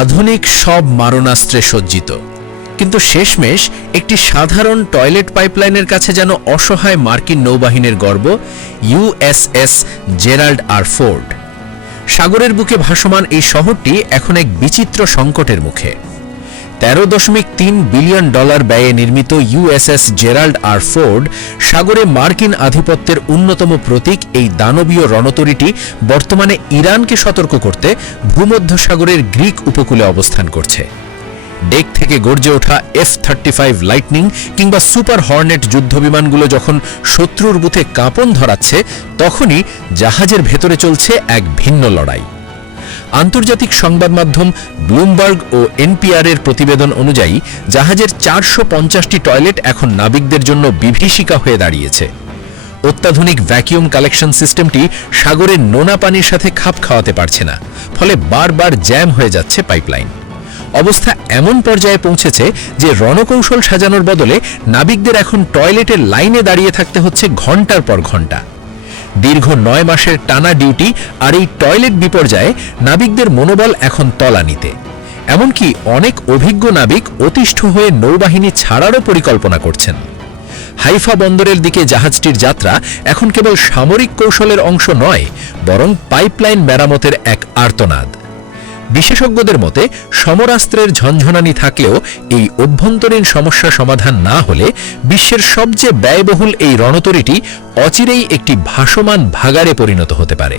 আধুনিক সব মারণাস্ত্রে সজ্জিত, কিন্তু শেষমেশ একটি সাধারণ টয়লেট পাইপলাইনের কাছে যেন অসহায় মার্কিন নৌবাহিনীর গর্ব ইউএসএস জেরাল্ড আর ফোর্ড। সাগরের বুকে ভাসমান এই শহরটি এখন এক বিচিত্র সংকটের মুখে। $13.3 বিলিয়ন ব্যয়ে নির্মিত ইউএসএস জেরাল্ড আর ফোর্ড সাগরে মার্কিন আধিপত্যের অন্যতম প্রতীক। এই দানবীয় রণতরীটি বর্তমানে ইরানকে সতর্ক করতে ভূমধ্যসাগরের গ্রিক উপকূলে অবস্থান করছে। ডেক থেকে গর্জে ওঠা F-35 লাইটনিং কিংবা সুপার হর্নেট যুদ্ধবিমানগুলো যখন শত্রুর বুথে কাঁপন ধরাচ্ছে, তখনই জাহাজের ভেতরে চলছে এক ভিন্ন লড়াই। আন্তর্জাতিক সংবাদ মাধ্যম ব্লুমবার্গ ও এনপিআর-এর প্রতিবেদন অনুযায়ী জাহাজের 450টি টয়লেট এখন নাবিকদের জন্য বিভীষিকা হয়ে দাঁড়িয়েছে। অত্যাধুনিক ভ্যাকিউম কালেকশন সিস্টেমটি সাগরের নোনা পানির সাথে খাপ খাওয়াতে পারছে না, ফলে বারবার জ্যাম হয়ে যাচ্ছে পাইপলাইন। অবস্থা এমন পর্যায়ে পৌঁছেছে যে রণকৌশল সাজানোর বদলে নাবিকদের এখন টয়লেটের লাইনে দাঁড়িয়ে থাকতে হচ্ছে ঘন্টার পর ঘন্টা। দীর্ঘ 9 মাসের টানা ডিউটি আর এই টয়লেট বিপর্যয়ে নাবিকদের মনোবল এখন তলানিতে। এমনকি অনেক অভিজ্ঞ নাবিক অতিষ্ঠ হয়ে নৌবাহিনী ছাড়ারও পরিকল্পনা করছেন। হাইফা বন্দরের দিকে জাহাজটির যাত্রা এখন কেবল সামরিক কৌশলের অংশ নয়, বরং পাইপলাইন মেরামতের এক আর্তনাদ। বিশেষজ্ঞদের মতে সমরাস্ত্রের ঝনঝনানি থাকলেও এই অভ্যন্তরীণ সমস্যা সমাধান না হলে বিশ্বের সবচেয়ে ব্যয়বহুল এই রণতরীটি অচিরেই একটি ভাসমান ভাগাড়ে পরিণত হতে পারে।